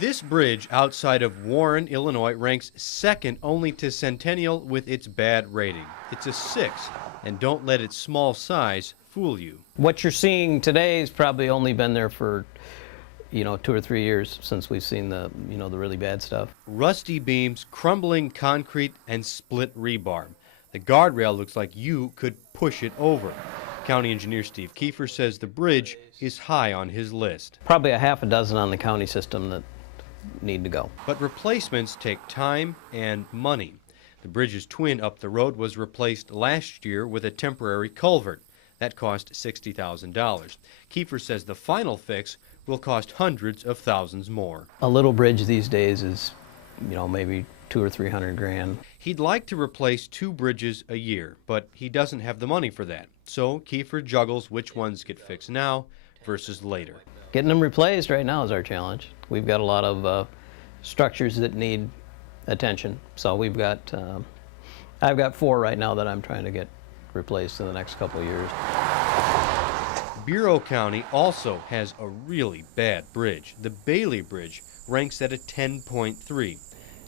This bridge outside of Warren, Illinois, ranks second only to Centennial with its bad rating. It's a 6, and don't let its small size fool you. What you're seeing today has probably only been there for, 2 or 3 years since we've seen the really bad stuff. Rusty beams, crumbling concrete, and split rebar. The guardrail looks like you could push it over. County Engineer Steve Kiefer says the bridge is high on his list. Probably a half a dozen on the county system that need to go. But replacements take time and money. The bridge's twin up the road was replaced last year with a temporary culvert. That cost $60,000. Kiefer says the final fix will cost hundreds of thousands more. A little bridge these days is, maybe $200,000 or $300,000. He'd like to replace 2 bridges a year, but he doesn't have the money for that. So Kiefer juggles which ones get fixed now versus later. Getting them replaced right now is our challenge. We've got a lot of structures that need attention. So I've got 4 right now that I'm trying to get replaced in the next couple of years. Bureau County also has a really bad bridge. The Bailey Bridge ranks at a 10.3.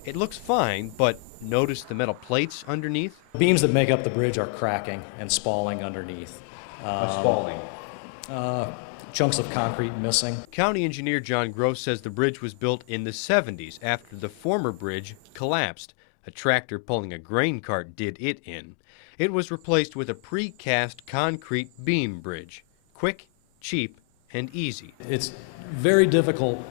It looks fine, but notice the metal plates underneath? The beams that make up the bridge are cracking and spalling underneath. Spalling? Chunks of concrete missing. County Engineer John Gross says the bridge was built in the 70s after the former bridge collapsed. A tractor pulling a grain cart did it in. It was replaced with a precast concrete beam bridge. Quick, cheap, and easy. It's very difficult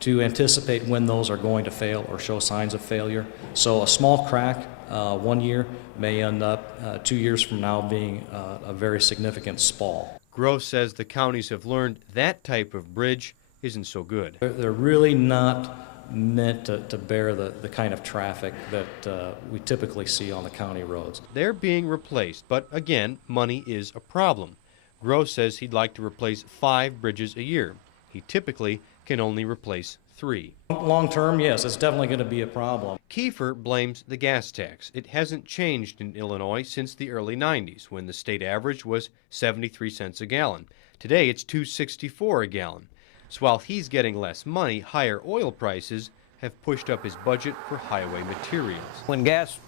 to anticipate when those are going to fail or show signs of failure. So a small crack 1 year may end up 2 years from now being a very significant spall. Gross says the counties have learned that type of bridge isn't so good. They're really not meant to bear the kind of traffic that we typically see on the county roads. They're being replaced, but again, money is a problem. Gross says he'd like to replace 5 bridges a year. He typically can only replace 3. Long term, yes, it's definitely going to be a problem. Kiefer blames the gas tax. It hasn't changed in Illinois since the early 90s, when the state average was 73 cents a gallon. Today it's $2.64 a gallon. So while he's getting less money, higher oil prices have pushed up his budget for highway materials. When gas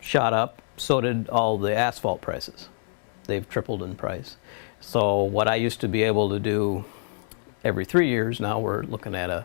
shot up, so did all the asphalt prices. They've tripled in price. So what I used to be able to do every 3 years, now we're looking at a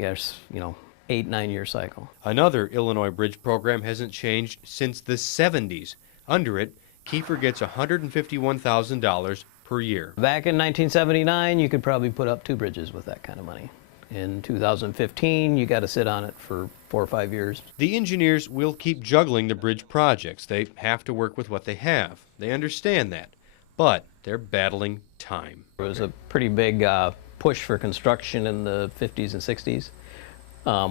8-9 year cycle. Another Illinois bridge program hasn't changed since the 70s. Under it, Kiefer gets $151,000 per year. Back in 1979, you could probably put up 2 bridges with that kind of money. In 2015, you got to sit on it for 4 or 5 years. The engineers will keep juggling the bridge projects. They have to work with what they have. They understand that. But they're battling time. There was a pretty big push for construction in the 50s and 60s.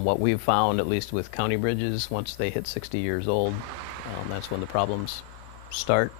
What we've found, at least with county bridges, once they hit 60 years old, that's when the problems start.